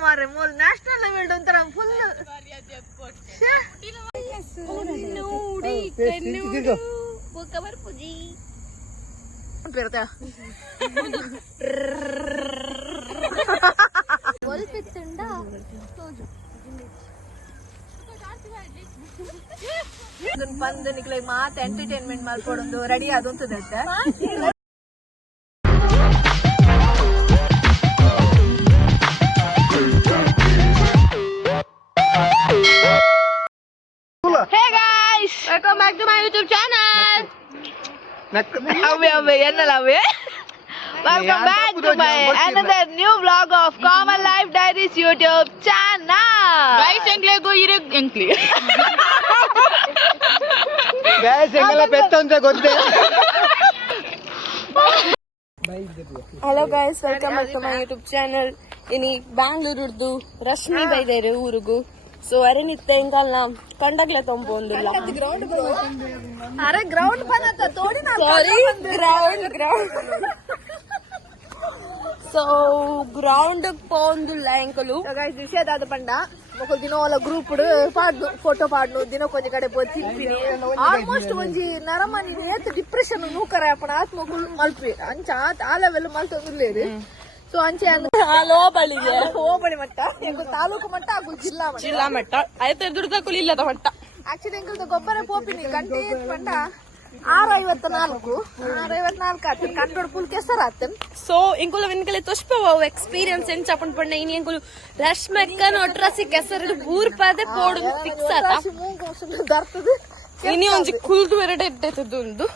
ಮಾರೆ ಮೂಲ್ national level ಒಂಥರ ಫುಲ್ ಬಂದು ನಿಕ್ಲೈ ಮಾತ್ ಎಂಟರ್ಟೈನ್ಮೆಂಟ್ ಮಾಡ್ಕೊಡೊಂದು ರೆಡಿ ಆದಂತದತ್ತ माय युट्यूब चॅनल अवे अवे यांना लावूया welcome back to my another new blog of common life diaries YouTube channel guys ಎಂಕ್ಲೆ ಗೋಯಿರೆ ಎಂಕ್ಲೆ गाइस ಎಂಗಲ ಪೆತ್ತ ಅಂತ ಗೊತ್ತೆ hello guys welcome back to my YouTube channel ಇನಿ ಬ್ಯಾಂಗ್ಳೂರ್ದು ರಶ್ಮಿ ಬೈದೇರು ಊರುಗು ಸೊ ಅರೆನ್ ಇತ್ತೆ ಇಂಕಲ್ನ ಕಂಡಗ್ಲೆ ತೊಂಬೊಂದಿಲ್ಲ ಅರೆ ಗ್ರೌಂಡ್ ಬಂದತ್ತ ತೋಡಿ sorry ground ground so ground ಪೋಂದುಲ್ಲ ಎಂಕಲು ಗೈಸ್ ವಿಷಯ ಪಂಡ ಮೊಕಲ್ ದಿನ ಒಲ ಗ್ರೂಪ್ ಪಾಡ್ನು ಫೋಟೋ ಪಾಡ್ನು ದಿನ ಕೊಂಜ ಕಡೆ ಪೋದು ತಿಂತೀನಿ. ಆಲ್ಮೋಸ್ಟ್ ಒಂಜಿ ನರಮನಿ ಏತ್ ಡಿಪ್ರೆಷನ್ ನೂಕರ ಆತ್ಮಕುಲ್ ಮಲ್ಪಿ. ಅಂಚ ಆ ಲೆವೆಲ್ ಮಲ್ತೊಂದುಲ್ಲೇರಿ ಸೊ ಅಂಚೆ ಅಂದ ಹೋಬಳಿಗೆ ಹೋಬಳಿ ಮಟ್ಟ. ತಾಲೂಕು ಮಟ್ಟ ಹಾಗೂ ಜಿಲ್ಲಾ ಜಿಲ್ಲಾ ಮಟ್ಟ. ಐತೆ ದುರ್ಗಕ್ಕೂ ಇಲ್ಲದ ಮಟ್ಟ. ಆಕ್ಚುಲಿ ಎಂಗಲ್ದು ಗೊಬ್ಬರ ಪೋಪಿನಿ ಗಂಟೆ ಮಟ್ಟ ಆರು ಐವತ್ತು ನಾಲ್ಕು ಆರು ಐವತ್ ನಾಲ್ಕು ಆತನ್ ಕಂಡೋಡ್ ಪುಲ್ ಕೆಸರ್ ಆತನ್ ಸೊ ಇಂಕುಲು ಇನ್ಕಲೆ ತೊಷ್ಪ ಎಕ್ಸ್ಪೀರಿಯನ್ಸ್ ಎಂಚ ಅಪಂಡ್ ಪಣ್ಣ. ಇನ್ ಎಂಕುಲು ರಶ್ ಮೆಕ್ಕನ್ ಒಟ್ರಾಸಿ ಕೆಸರು ಬೂರ್ ಪಾದೆ ಪೋಡು ಫಿಕ್ಸ್ ಆತ. ದರ್ತದ. ಒಂಜಿ ಕುಲ್ದು ಎರಡೆ ಎಡ್ಡೆ ತದ್ದು ಒಂದು.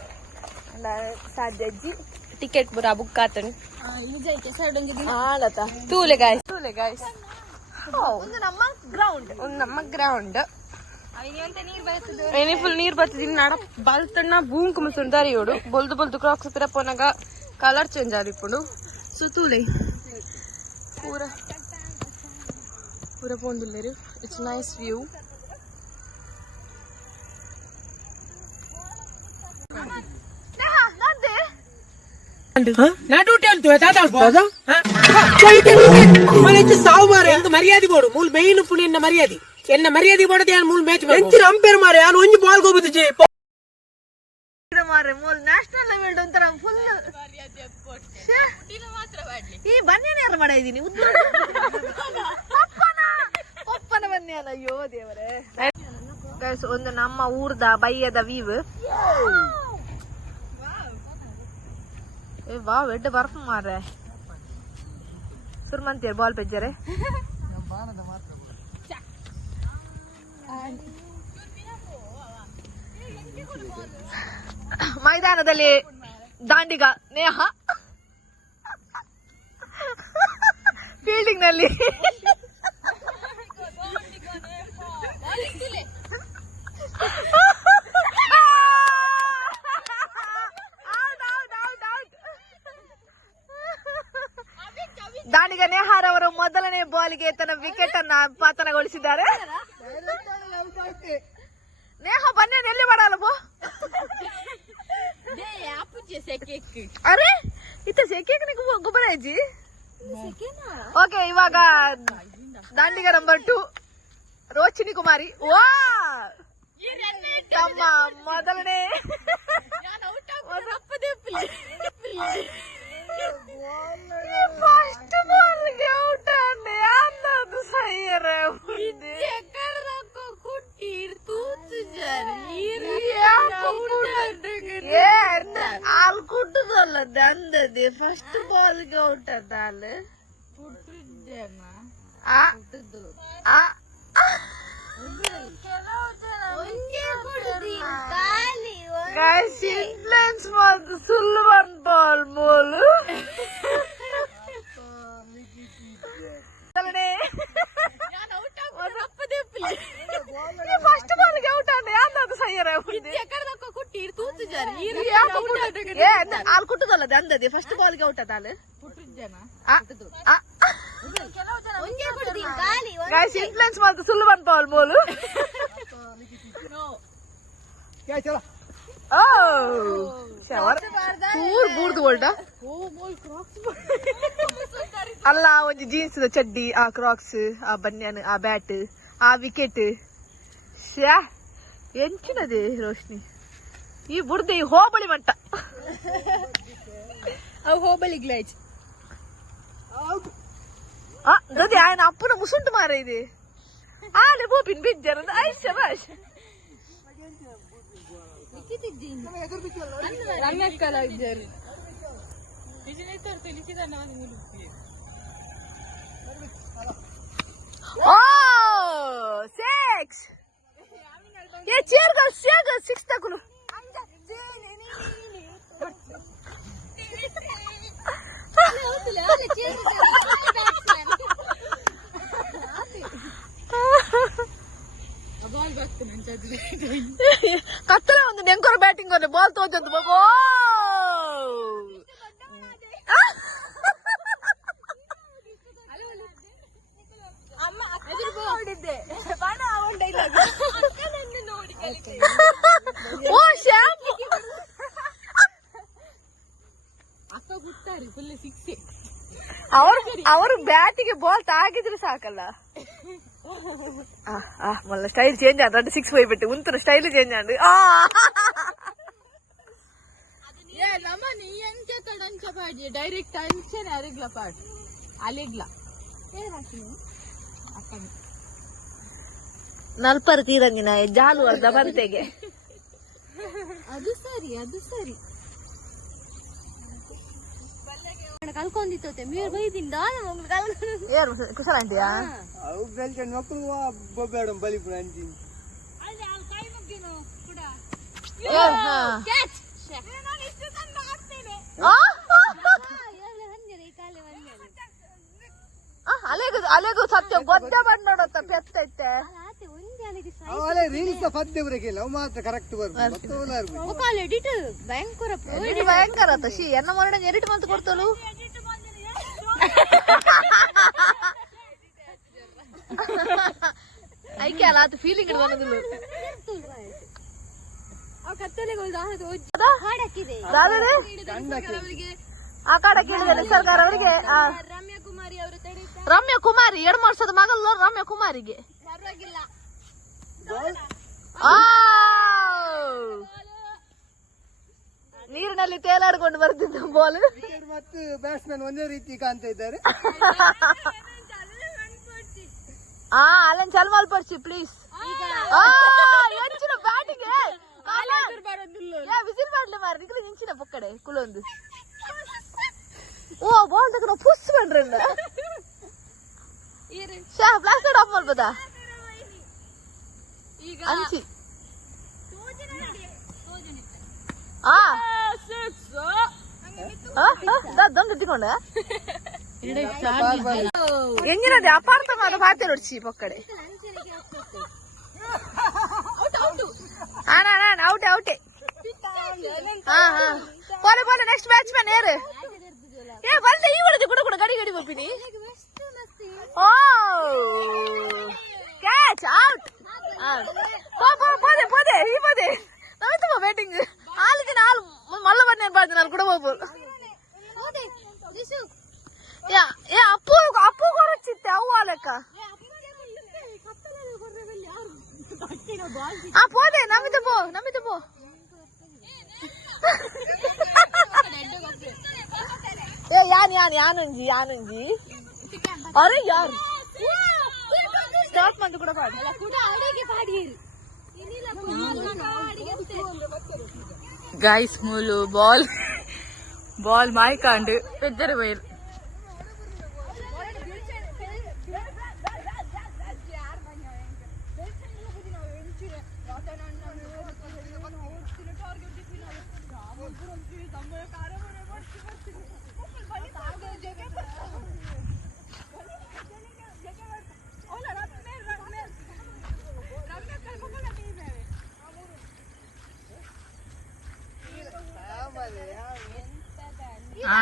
ಸಾಧ್ಯ ಅಜ್ಜಿ. ಟಿಕೆಟ್ ಬುರ ಬುಕ್ ಆತನಿ ಆಲತ ತೂಲೆ ಗಾಯ್ಸ್ ತೂಲೆ ಗಾಯ್ಸ್ ಒಂದು ನಮ್ಮ ಗ್ರೌಂಡ್ ಒಂದು ನಮ್ಮ ಗ್ರೌಂಡ್ ಏನಿ ಫುಲ್ ನೀರ್ ಬರ್ತದಿನಿ ನಡ ಬಲ್ತಣ್ಣ ಭೂಮ್ ಕುಮಸುಂದಾರಿ ಯೋಡು ಬೊಲ್ದು ಬೊಲ್ದು ಕ್ರಾಕ್ಸ್ ಹತ್ರ ಪೋನಾಗ ಕಲರ್ ಚೇಂಜ್ ಆರಿಪ್ಪುಂಡು ಸೊ ತೂಲೆ ಪೂರ ಪೂರ ಪೋಂದುಲ್ಲೆರು ಇಟ್ಸ್ ನೈಸ್ ವ್ಯೂ நடுட்டேன் தாத்தா மலைச்சு சாவுமாறு எனக்கு மரியாதை போடு. மூல் மெயின் புண்ணு என்ன மரியாதை? என்ன மரியாதை போடது யான் மூல் மேட்ச் மென்ச்சு நம்பேர் மாறு யான் ஒஞ்சு பால் கோபுத்துச்சு? ಮಾರ್ರೆ ಮೂಲ್ ನ್ಯಾಷನಲ್ ಲೆವೆಲ್ ಒಂಥರ ಫುಲ್ ಈ ಬನ್ನೇನೇರ್ ಮಾಡಿದೀನಿ ಒಪ್ಪನ ಬನ್ನೇನ ಅಯ್ಯೋ ದೇವರೇ ಒಂದು ನಮ್ಮ ಊರ್ದ ಬೈಯದ ವೀವ್ ಏ ವಾ ಎಡ್ಡೆ ಬರ್ಫ್ ಮಾರ್ರೆ ಸುರ್ಮಂತಿಯರ್ ಬಾಲ್ ಪೆಜ್ಜರೆ ಮೈದಾನದಲ್ಲಿ ದಾಂಡಿಗ ನೇಹ ಫೀಲ್ಡಿಂಗ್ ನಲ್ಲಿ ದಾಂಡಿಗ ನೇಹಾರ್ ಅವರು ಮೊದಲನೇ ಬಾಲ್ಗೆ ತನ್ನ ವಿಕೆಟ್ ಅನ್ನ ಪಾತನಗೊಳಿಸಿದ್ದಾರೆ. ನೇಹ ಬನ್ನಿ ಎಲ್ಲಿ ಮಾಡಲ್ಲ ಅರೆ ಇತ್ತ ಸೆಕೆಕ್ ಗೊಬ್ಬರ ಅಜ್ಜಿ ಓಕೆ ಇವಾಗ ದಾಂಡಿಗ ನಂಬರ್ ಟು ರೋಚಿನಿ ಕುಮಾರಿ. ವಾ! ತಮ್ಮ ಮೊದಲನೇ వాళ్ళది అందది ఫస్ట్ బాల్గా ఉంటది వాళ్ళు ఇన్ఫ్లుయెన్స్ మాకు సుల్లు బాల్ మూలు. ಹಾಲು ಕುಟ್ಟದಲ್ಲ ದಂದದೆ ಫಸ್ಟ್ ಬಾಲ್ಗೆ ಔಟ್ ಅದ ಹಾಲು ಗೈಸ್ ಇನ್ಫ್ಲುಯೆನ್ಸ್ ಮಾಡ್ದು ಸುಳ್ಳು ಬಂದ್ ಬಾಲ್ ಮೋಲು ಓ ಶವರ್ ಪೂರ್ ಬೂರ್ದು ಓಲ್ಡ ಅಲ್ಲ ಒಂಜಿ ಜೀನ್ಸ್ ಚಡ್ಡಿ ಆ ಕ್ರಾಕ್ಸ್ ಆ ಬನ್ಯಾನ್ ಆ ಬ್ಯಾಟ್ ആ വിക്കറ്റ് ಶ್ಯಾ ಎಂಚಿನದೆ ರೋಶ್ನಿ? ಈ ಬುಡ್ದೆ ಈ ಹೋಬಳಿ ಮಟ್ಟ. ಅವು ಹೋಬಳಿ ಗ್ಲೇಜ್ ದದಿ ಆಯನ ಅಪ್ಪನ ಮುಸುಂಟು ಮಾರ ಇದೆ. ಆಲೆ ಬೋಪಿನ್ ಬಿದ್ದಾರ ಐ ಶಬಾಷ್. ರಮ್ಯಕ್ಕಲ್ಲ ಇದ್ದಾರೆ ಬಿಸಿನೆಸ್ ತೋರ್ತು ನಿಸಿದ తగులు కత్తలే ఉంది నెంకొర బ్యాటింగ్ బాల్ తోచద్దు బాబో ಅವ್ರ ಅವ್ರ ಬ್ಯಾಟಿಗೆ ಬಾಲ್ ತಾಗಿದ್ರೆ ಸಾಕಲ್ಲ. ಆ, ಆ, ಮಲ್ಲ ಸ್ಟೈಲ್ ಚೇಂಜ್ ಆದ್ರೆ ದೊಡ್ಡ ಸಿಕ್ಸ್ ಹೋಗ್ಬಿಟ್ಟು ಉಂತರ ಸ್ಟೈಲ್ ಚೇಂಜ್ ಆಂಡು ಆ! ನಮ್ಮ ನೀ ಎಂಚ ತಡಂಚ ಪಾಡಿ ಡೈರೆಕ್ಟ್ ಅಂಚನೆ ಅರಿಗ್ಲ ಪಾಡ್. ಅಲಿಗ್ಲ. ನಲ್ಪರ್ ತೀರಂಗಿನ ಜಾಲು ಅರ್ಧ ಬಂತೆಗೆ ಅದು ಸರಿ ಅದು ಸರಿ. ಕಲ್ಕೊಂಡಿತ್ತೆ మీరు ಬೈದಿಂದ ಕುಶಲ ಅವು ಬೆಲ್ಚಂಡ್ ಮಕ್ಕಳು ಬೊಬ್ಬೇಡ ಬಲಿಪುರ ಅಂತೀನಿ? ಆ, ಅಲೆಗು ಅಲೆಗು ಸತ್ಯ ಗೊದ್ದೆ ಬಂದೋಡತ್ತ ಪೆತ್ತೈತೆ. ಅವಳೆ ರೀಲ್ಸ್ ಪದ್ಯ ಬರಕಿಲ್ಲ ಅವು ಮಾತ್ರ ಕರೆಕ್ಟ್ ಬರ್ಬೋದು ಎಡಿಟ್ ಭಯಂಕರ ಭಯಂಕರ ಎನ್ನ ಮರಣ ಎರಿಟ್ ಮಂತ್ ಕೊಡ್ತಲು ಐಕೆ ಅಲ್ಲ ಅದು ಫೀಲಿಂಗ್ ಇಡ್ ಬಂದಿಲ್ಲ ಹಾಡಕ್ಕಿದೆ. ದಾದರೇ ಆ ಕಡೆ ಕೇಳಿದೆ ಸರ್ಕಾರ ಅವರಿಗೆ. ಆ, ರಮ್ಯಾ ಕುಮಾರಿ ಅವರು ರಮ್ಯಾ ಕುಮಾರಿ ಎರಡು ವರ್ಷದ ಮಗಲ್ ರಮ್ಯಾ ಕುಮಾರಿಗೆ ಪರವಾಗಿಲ್ಲ! ನೀರಿನಲ್ಲಿ ತೇಲಾಡ್ಕೊಂಡು ಬರ್ತಿದ್ದ ಬಾಲ್. ಮತ್ತು ಬ್ಯಾಟ್ಸ್ಮನ್ ಒಂದೇ ರೀತಿ ಕಾಣ್ತಾ ಇದ್ದಾರೆ. ಆ ಅಲ್ಲನ್ ಚಲ್ಮಾಲ್ ಪರ್ಚಿ ಪ್ಲೀಸ್ ಎಂಚಿನ ಬ್ಯಾಟಿಂಗ್ ವಿಸಿಲ್ ಮಾಡ್ಲಿ ಮಾರ ನಿಕ್ಲ ನಿಂಚಿನ ಪೊಕ್ಕಡೆ ಕುಲೊಂದು ಓ ಬಾಲ್ ತಗೊಂಡು ಪುಸ್ ಪಂಡ್ರಂಡ ಶಾ ಬ್ಲಾಸ್ಟೆಡ್ ಆಫ್ ಮಾಡ್ಬೋದಾ? ಅಂಚಿ ಆ ದೊಂದು ಇಟ್ಟಿಕೊಂಡ ಎಂಜಿನದೆ ಅಪಾರ್ಥ ಮಾಡ ಪಾತೆ ನೋಡ್ಸಿ ಪೊಕ್ಕಡೆ ಆಣ ಆಣ ಔಟೆ ಔಟೆ ಹಾ ಹಾ ಬೋಲೆ ಬೋಲೆ ನೆಕ್ಸ್ಟ್ ಬ್ಯಾಟ್ಸ್ಮನ್ ಯಾರು ಏ ಬಂದೆ ಈ ಹೊಡೆದು ಕೂಡ ಕೂಡ ಗಡಿ ಗಡಿ ಬಪ್ಪಿನಿ ಓ ಕ್ಯಾಚ್ ಔಟ್ పోదే போ போ போதே போதே ஈ போதே. தவிர்த்துமா பேட்டிங் ஆளுக்கு நாலு மல்ல பண்ணேன் பார்த்து நாள் கூட போகும் ஏ அப்போ அப்போ கூட சித்தி அவ்வாலಕ್ಕ ಆ ಪೋದೆ ನಮ್ಮಿದ ಪೋ ನಮ್ಮಿದ ಪೋ ಏ ಯಾನ್ ಯಾನ್ ಯಾನಂಜಿ ಯಾನಂಜಿ ಅರೆ ಯಾರು ಜಾಬ್ ಮಂದು ಕೂಡ ಪಾಡಿ గైస్ మూలు బాల్ బాల్ మాయకాండు పెద్దరు పోయారు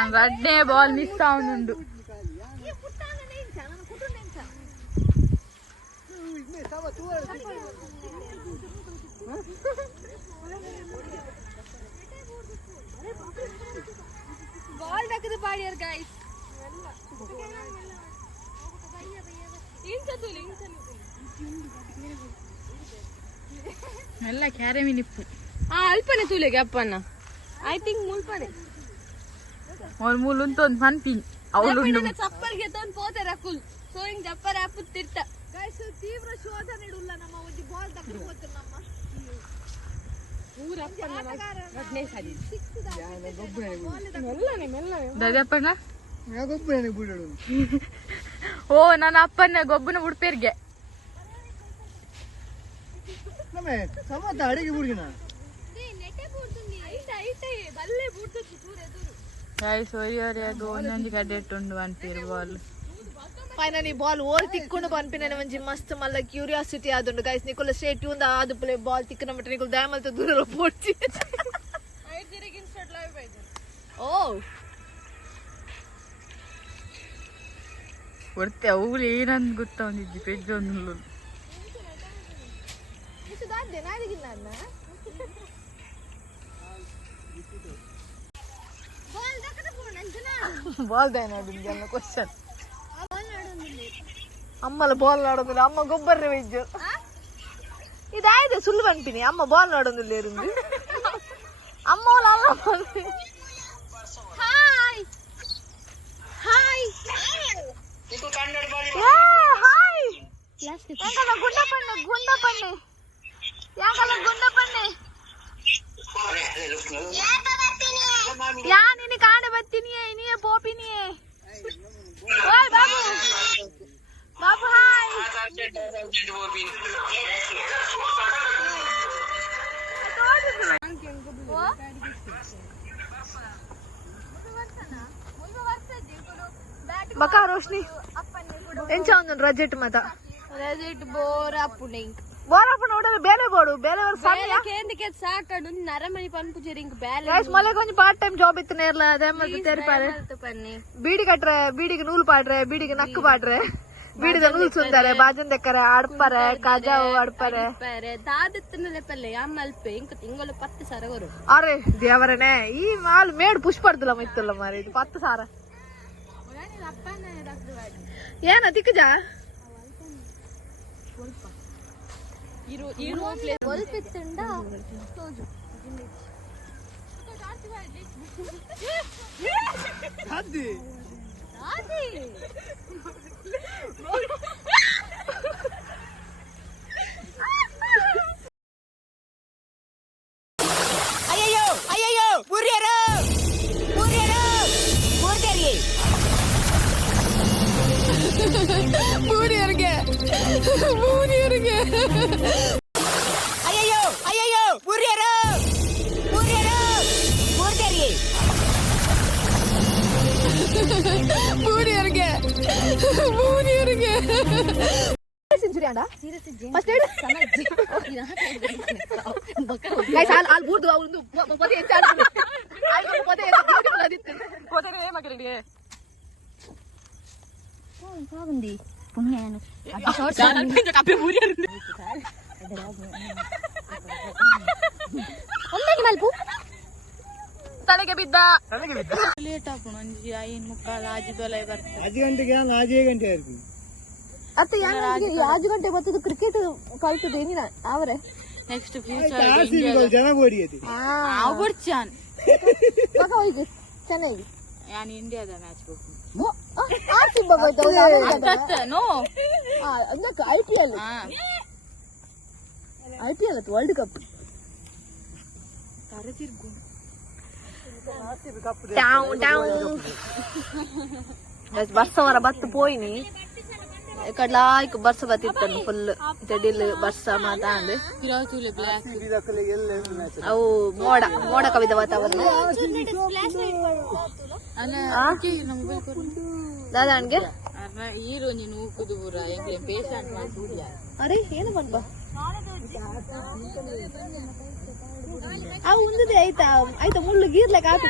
ನಾನು ರಡ್ಡೆ ಬಾಲ್ ಮಿಸ್ ಅವನುಂಡು ಬಾಲ್ ಡಕ್ಕದ ಬಾಡಿಯರ್ ಗಾಯ್ಸ್ ಮೆಲ್ಲ ಕ್ಯಾರೆ ಮಿನಿಪ್ಪು ಆ ಅಲ್ಪನೆ ತೂಲೆಗೆ ಅಪ್ಪನ ಐ ಥಿಂಕ್ ಮುಲ್ಪನೆ వాళ్ళు మూలు ఉంటుంది పనిపింగ్ అవులు ಚಪ್ಪಲ್ಗೆ ತೊಂದ್ ಪೋತೆ ರಕುಲ್ ಸೊ ಹಿಂಗ್ ಜಪ್ಪರ್ ಆಪು ತಿಟ್ಟ ಗಾಯ್ಸ್ ತೀವ್ರ ಶೋಧನೆ ಇಡುಲ್ಲ ನಮ್ಮ ಒಂದು ಬಾಲ್ ದಕ್ಕದ ಹೋಗ್ತು ನಮ್ಮ ದದಪ್ಪಣ್ಣ ಯಾಕೊಬ್ಬನೇ ಬಿಡೋದು ಓ ನನ್ನ ಅಪ್ಪನ ಗೊಬ್ಬನ ಉಡ್ಪೇರ್ಗೆ ನಮ್ಮೆ ಸಮತ ಅಡಿಗೆ ಬಿಡ್ಗಿನ ಬಲ್ಲೆ ಬುಡ್ತು ಗೈಸ್ ಒರಿಯೊರಿಯಾಗ ಒಂದೊಂದು ಕಡೆ ಇಟ್ಟುಂಡು ಬಂತೀರು ಬಾಲ್ ಫೈನಲ್ ಈ ಬಾಲ್ ಓಲ್ ತಿಕ್ಕೊಂಡು ಪನ್ಪಿನ ಒಂಜಿ ಮಸ್ತ್ ಮಲ್ಲ ಕ್ಯೂರಿಯಾಸಿಟಿ ಆದುಂಡು ಗೈಸ್ ನಿಕುಲ ಸ್ಟೇಟ್ ಒಂದು ಆದು ಪುಲೆ ಬಾಲ್ ತಿಕ್ಕನ ಮಟ್ಟ ನಿಕುಲ್ ದಯಮಲ್ತ ದೂರ ಪೋಡ್ಸಿ. ಓ ಒಡ್ತೆ ಅವುಗಳು ಏನಂದ್ ಗೊತ್ತಾ ಒಂದಿದ್ದಿ ಪೆಜ್ಜ ಒಂದು ಬಾಲ್ ದಾಯನ ಆಡಿದ್ದೆ ಕ್ವಶನ್ ಅಮ್ಮಲ ಬಾಲ್ ಆಡೋದಿಲ್ಲ ಅಮ್ಮ ಗೊಬ್ಬರ ವೆಜ್ ಇದಾಯ್ತು ಸುಳ್ಳು ಬಂಪಿನಿ ಅಮ್ಮ ಬಾಲ್ ಆಡೋದಿಲ್ಲ ಇருந்து ಅಮ್ಮ ಅಲ್ಲ ಹಾಯ್ ಹಾಯ್ ಹಾಯ್ ಗುಂಡ ಪಣ್ಣೆ ಗುಂಡ ಪಣ್ಣೆ ಯಾಕಲ್ಲ ಗುಂಡ ಪಣ್ಣೆ नहीं है नहीं है भी नहीं है। ओए बाबू। बाबू हाय। बका रोशनी। ಎಂಚ ಒಂದು ರಜೆಟ್ ಮತ ರಜೆಟ್ ಬೋರ್ ಬೋರಪ್ಪ ನೋಡಲ್ಲ ಬೇರೆ ಬೋಡು ಬೇರೆ ಅವ್ರ ಸಮಯ కేందుకే సాకడు నరమని పంపు ఇంక బ్యాలెన్స్ ಗೈಸ್ ಮಳೆ ಕೊಂಚ ಪಾರ್ಟ್ ಟೈಮ್ ಜಾಬ್ ಇತ್ತು ನೇರ್ಲ ಅದೇ ಮತ್ತೆ ತೆರಿಪಾರೆ పని ಬೀಡಿ ಕಟ್ರೆ ಬೀಡಿಗೆ ನೂಲು ಪಾಡ್ರೆ ಬೀಡಿಗೆ ನಕ್ಕು ಪಾಡ್ರೆ ಬೀಡಿದ ನೂಲು ಸುಂದರೆ ಬಾಜನ್ ದೆಕ್ಕರೆ ಆಡ್ಪಾರೆ ಕಜಾವು ಆಡ್ಪಾರೆ ಪರೆ ದಾದತ್ತನಲೆ ಪಲ್ಲೆ ಅಮ್ಮಲ್ಪೆ ಇಂಕ ತಿಂಗಳು ಪತ್ತು ಸರ ವರು ಅರೆ ದೇವರನೇ ಈ ಮಾಲ್ ಮೇಡ್ ಪುಷ್ ಪಡ್ದಿಲ್ಲ ಮಿತ್ತಲ್ಲ ಮಾರಿ ಇದು ಪತ್ತು ಸಾರ ಏನ ತಿಕ್ಕಜಾ ಇರು ಇರು ಒಲ್ಪಿತ್ತುಂಡ ಅದ್ದಿ ಅಯ್ಯಯ್ಯೋ ಅಯ್ಯಯ್ಯೋ ಮುರಿಯರು மூடி இருங்க மூடி இருங்க ஐயோ ஐயோ புரியரோ புரியரோ புரியரி மூடி இருங்க மூடி இருங்க செஞ்சுரியாண்டா ஃபர்ஸ்ட் எய்ட் ಗೈಸ್ ಅಲ್ಲಿ ಅಲ್ಲಿ కాగుంది పుణ్యాను ఉందండి మలుపు ತಲೆಗೆ ಬಿದ್ದ ಲೇಟ್ ಹಾಕೋಣ ಒಂಜಿ ಐನ್ ಮುಕ್ಕಾಲು ಆಜಿ ದೊಲೆ ಬರ್ತದೆ ಆಜಿ ಗಂಟೆಗೆ ನಾನು ಆಜಿ ಗಂಟೆ ಇರ್ತೀನಿ ಅತ್ತ ಯಾರು ಆಜು ಗಂಟೆ ಗೊತ್ತದು ಕ್ರಿಕೆಟ್ ಕಲ್ತದೆ ಏನಿಲ್ಲ ಅವರೇ ನೆಕ್ಸ್ಟ್ ಫ್ಯೂಚರ್ ಜನ ಓಡಿಯದು ಅವ್ರು ಚಾನ್ ಚೆನ್ನಾಗಿ ನಾನು ಇಂಡಿಯಾದ ಮ್ಯಾಚ್ ಬೇಕು ಆರ್ಸಿಬ ನೋ ಅದಕ್ಕೆ I P L I P L ಅದು ವರ್ಲ್ಡ್ ಕಪ್ ಬರ್ಸ ವರ ಬತ್ತು ಪೋಯಿನಿ ఇక్కడ లాక్ బర్స బతిస్తాను ఫుల్ జడిల్ బర్స మాతాండి ಇರೋತುಲೆ ಬ್ಲಾಕ್ ಇದಕ್ಕಲ್ಲಿಗೆ ಎಲ್ಲ ಮ್ಯಾಚ್ ಅವು ಮೋಡ ಮೋಡ ಕವಿದ ವಾತಾವರಣ ಅಲ್ಲ ಆ? ನಮ್ಮ ಮೊಬೈಲ್ ಕೊಡು ದಾದಾಣ್ಗೆ ಅರ್ನ ಹೀರೋ ನೀನು ಊಕುದು ಬುರ ಎಂಗ್ಲೆ ಪೇಷಂಟ್ ಮಾಡ್ಬಿಡ್ಲ ಅರೆ ಏನು ಬಂದ ಅವು ಉಂದದೆ ಆಯ್ತಾ ಆಯ್ತಾ ಮುಳ್ಳು ಗೀರ್ಲಕ್ ಆತು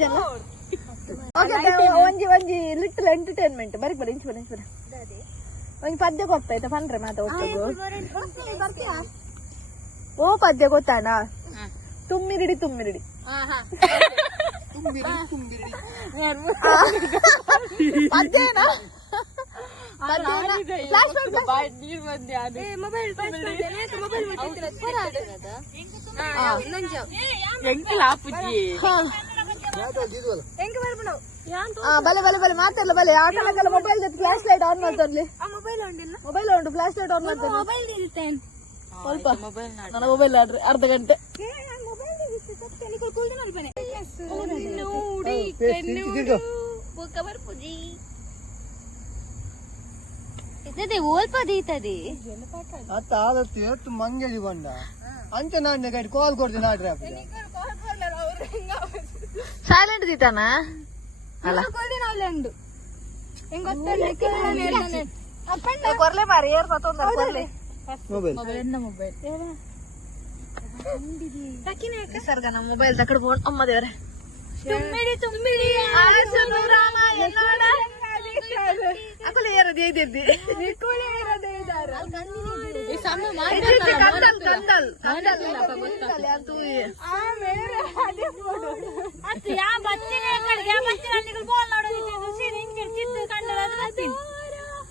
ಜನ ಒಂಜಿ ಒಂಜಿ ಲಿಟಲ್ ಎಂಟರ್ಟೈನ್ಮೆಂಟ್ ಬರೀ ಬರೀ ಇಂಚ್ ಬರೀ ಇಂಚ್ ಬರೀ. ಒಂಜಿ ಪದ್ಯ ಕೊಪ್ಪ ಆಯ್ತಾ ಪಂಡ್ರೆ ಮಾತ ಒಟ್ಟಿಗೂ ಓ ಪದ್ಯ ಗೊತ್ತಾಣ ತುಂಬಿರಿಡಿ ತುಂಬಿರಿಡಿ. ಪದ್ಯನಾ ಯಾವ್ದು ಇದುವಲ್ಲ ಬಲೆ ಬಲೆ ಬಲೆ ಮಾತಾಡಲ್ಲ ಬಲೆ. ಆ mobile mobile flash light on mobile ಉಂಟು ಫ್ಲಾಶ್ ಲೈಟ್ ಆನ್ ಮಾಡ್ತಾರೆ ಸ್ವಲ್ಪ. ನನ್ನ ಮೊಬೈಲ್ ಆಡ್ರಿ ಅರ್ಧ ಗಂಟೆ. ಓಲ್ಪ ದೀತದೆ. ಅತ್ತ ಆದತ್ತು ಎಷ್ಟು ಮಂಗೇಜಿ ಬಂಡ ಅಂಚ ನಾನು ಗೈಡ್ ಕಾಲ್ ಕೊಡ್ತೀನಿ ನಾಡ್ರಿ ಆಪಿದ ಸೈಲೆಂಟ್ ದೀತಾನ ಕೊರ್ಲೆ ಮಾರಿ ಏರ್ ಸತ್ತೊಂದ ಕೊರ್ಲೆ ಮೊಬೈಲ್. ನಮ್ಮ ಮೊಬೈಲ್ ತಕಡ್ ಫೋನ್ ಅಮ್ಮ ದೇವ್ರೆ. ಅಕುಲೆ ಏರದಿ ಐದಿರ್ದಿ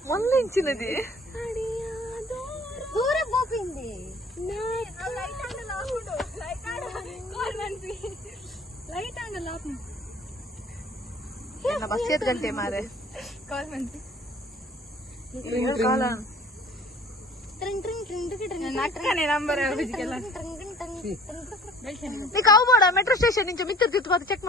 వంద ఇంచినది దూరం పోపింది లైట్ అండ్ లాపు బస్ చేతి కంటే మారే కాల్ మంచి ಟ್ರಿಂಗ್ ನೀ ಕಾವು ಬೋಡ ಮೆಟ್ರೋ ಸ್ಟೇಷನ್ ನಿಂಚ ಮಿತ್ರ ತಿತ್ಕೋದು ಚೆಕ್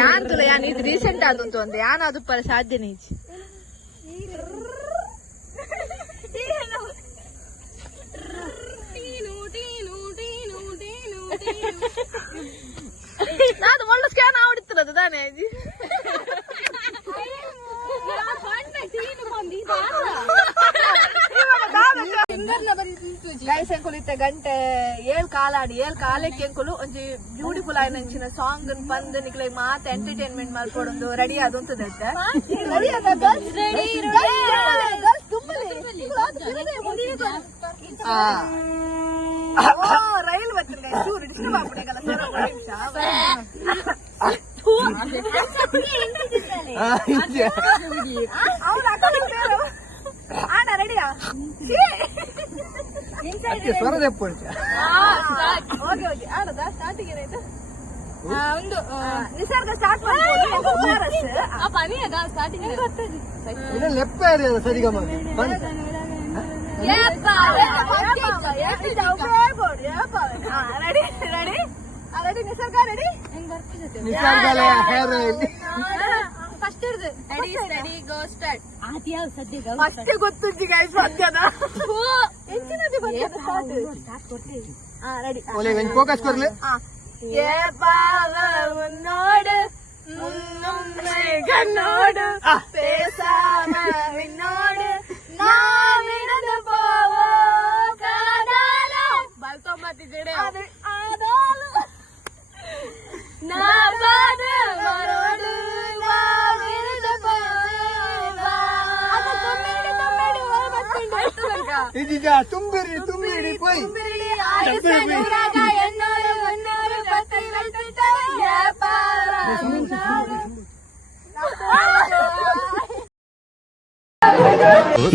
ಯಾನ್ ತುಲ ಯಾನ್? ಇದು ರೀಸೆಂಟ್ ಆದಂತು ಒಂದು. ಯಾನ್ ಅದು ಪರ ಸಾಧ್ಯ ನೀಚ್. ನಾನು ಒಳ್ಳೆ ಸ್ಕ್ಯಾನ್ ಆಡಿತ್ತಿರೋದು ತಾನೇ? ಅಜ್ಜಿ ಗೈಸ್ ಎಂಕುಲು ಇತ್ತೆ? ಗಂಟೆ ಏಳ್ ಕಾಲಾಡಿ ಏಳ್ ಕಾಲಕ್ಕೆ ಎಂಕುಲು ಒಂಜಿ ಬ್ಯೂಟಿಫುಲ್ ಆಯ್ನ ಅಂಚಿನ ಸಾಂಗ್ ಪಂದ್ ನಿಕ್ಲೆ ಮಾತ ಎಂಟರ್ಟೈನ್ಮೆಂಟ್ ಮಾಡ್ಕೊಡೊಂದು ರೆಡಿ ಆದಂತದ ರೆಡಿ ರೈಲ್ ಬರ್ತೀನಿ ಚೂರು ಡಿಸ್ಟರ್ಬ್ ಸರ್ ನಿಮಿಷ ಅವ್ರು ಹಾಕೊಂಡು ಆಟ ರೆಡಿಯಾ ಸ್ವರ ತೆಪ್ಪೊಳ್ಚ ಓಕೆ ಓಕೆ ಆಡದ ಸ್ಟಾರ್ಟಿಂಗ್ ಏನಾಯ್ತು ಒಂದು ನಿಸರ್ಗ ಸ್ಟಾರ್ಟ್ ಮಾಡ್ಬೋದು ಇನ್ನ ಲೆಪ್ಪ ಏರಿಯದ ಸರಿಗಮ್ಮ ಬಂತ ರೆಡಿ ರೆಡಿ ರೆಡಿ ನಿಸರ್ಗ ರೆಡಿ ನಿಸರ್ಗಲಯ ಫಸ್ಟ್ ಇರ್ದು. ರೆಡಿ ಸ್ಟಡಿ ಗೋ ಸ್ಟಾರ್ಟ್ ಆದಿ ಯಾವ ಸದ್ಯ ಫಸ್ಟ್ ಗೊತ್ತು ಗೈಸ್ ಸದ್ಯದ. ಎಂಚಿನದು ರೆಡಿ ವೆನ್ ಫೋಕಸ್ ಏ ಪಾವ ಏ ಪಾವ ಉನ್ನೋಡು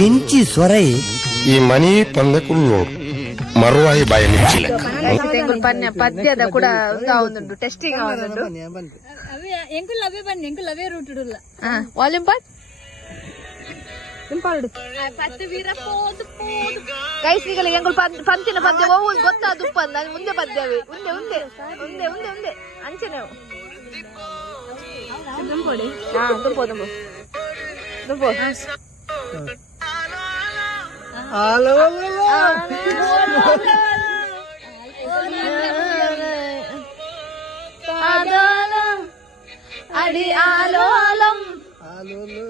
ಇಂಚಿ ಸೊರೈ ಈ ಮನಿ ಪಂದಕುಲ್ಲು ಮರುವಾಯಿ ಬಾಯ ಮುಚ್ಚಿಲ ತೆಂಗುಲ್ ಪನ್ಯ ಪದ್ಯದ ಕೂಡ ಒಂದು ಒಂದುಂಟು ಟೆಸ್ಟಿಂಗ್ ಒಂದುಂಟು ಬನ್ನಿ ಬಂತು ಅವೇ ಎಂಕುಲ್ ಅವೇ ಬನ್ನಿ ಎಂಕುಲ್ ಅವೇ ರೂಟ್ ಇಡಲ್ಲ ವಾಲ್ಯೂಮ್ ಪಾಟ್ ಗೈಸ್ ಈಗ ಎಂಗುಲ್ ಪಂತಿನ ಪದ್ಯ ಓವು ಗೊತ್ತಾದ ಉಪ್ಪಂದ ಅದು ಮುಂದೆ ಪದ್ಯವೇ ಉಂದೆ ಉಂದೆ ಉಂದೆ ಉಂದೆ ಉಂದೆ ಅಂಚೆನೆ ದುಂಪೊಡಿ ಹಾ ದುಂಪೋ ದುಂಪೋ ஹலோ அடி ஆலோலம். ஆலோடு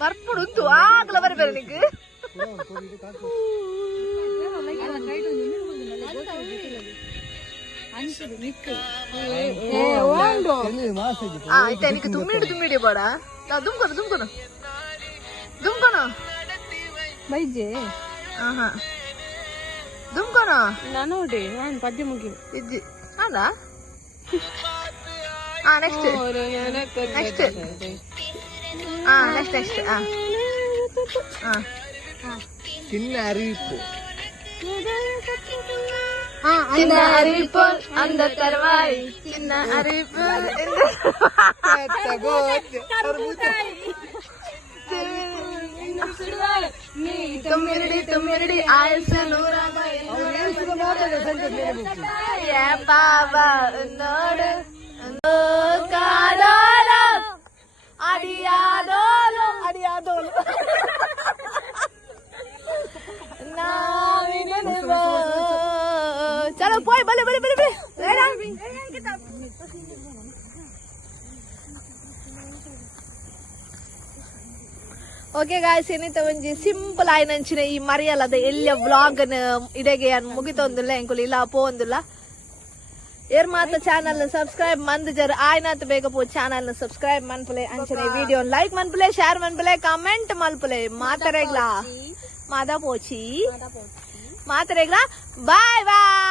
வற்புடுத்து ஆகல வர பேர் எனக்கு கை ಆಯ್ತಾ ನಿನಗೆ ತುಂಬಿಡು ತುಂಬಿಡಿ ಬೇಡ ದುಮ್ಕೊನು ದುಮ್ಕೊನು ದುಮ್ಕೊನು ಬೈಜೆ ಆಹಾ ದುಮ್ಕೊನು ನಾನು ನೋಡಿ ನಾನು ಪದ್ಯ ಮುಗಿಯು ಇಜ್ಜಿ ಅಲ್ಲ ಆ ನೆಕ್ಸ್ಟ್ ನೆಕ್ಸ್ಟ್ ಆ ನೆಕ್ಸ್ಟ್ ನೆಕ್ಸ್ಟ್ ಆ ಆ ತಿನ್ನ ಅರಿವಿತ್ತು എന്ന അറിയിപ്പോൾ അന്ത തരവായി. എന്ന അറിയിപ്പോൾ తొమ్మిది ಚಲೋ ಪೋಯ್ ಬಲೆ ಬಲೆ ಬಲೆ ಬಲೆ ಓಕೆ ಗಾಯ್ಸ್ ಏನಿತ್ತ ಒಂಜಿ ಸಿಂಪಲ್ ಆಯ್ನಂಚಿನ ಈ ಮರಿಯಲ್ಲದ ಎಲ್ಲ ವ್ಲಾಗ್ ಇಡೆಗೆ ಮುಗಿತೊಂದಿಲ್ಲ ಎಂಕುಲು ಇಲ್ಲ ಪೋಂದಿಲ್ಲ ಏರ್ ಮಾತ ಚಾನಲ್ ಸಬ್ಸ್ಕ್ರೈಬ್ ಮಂದ್ ಜರ ಆಯ್ನಾತ್ ಬೇಗ ಪೋ ಚಾನಲ್ ಸಬ್ಸ್ಕ್ರೈಬ್ ಮನ್ಪಲೆ ಅಂಚನೆ ವಿಡಿಯೋ ಲೈಕ್ ಮನ್ಪಲೆ ಶೇರ್ ಮನ್ಪಲೆ ಕಮೆಂಟ್ ಮಲ್ಪಲೆ ಮಾತರೆಗ್ಲಾ ಮಾದ ಪೋಚಿ ಮಾತರೆಗ್ಲಾ ಬಾಯ್ ಬಾಯ್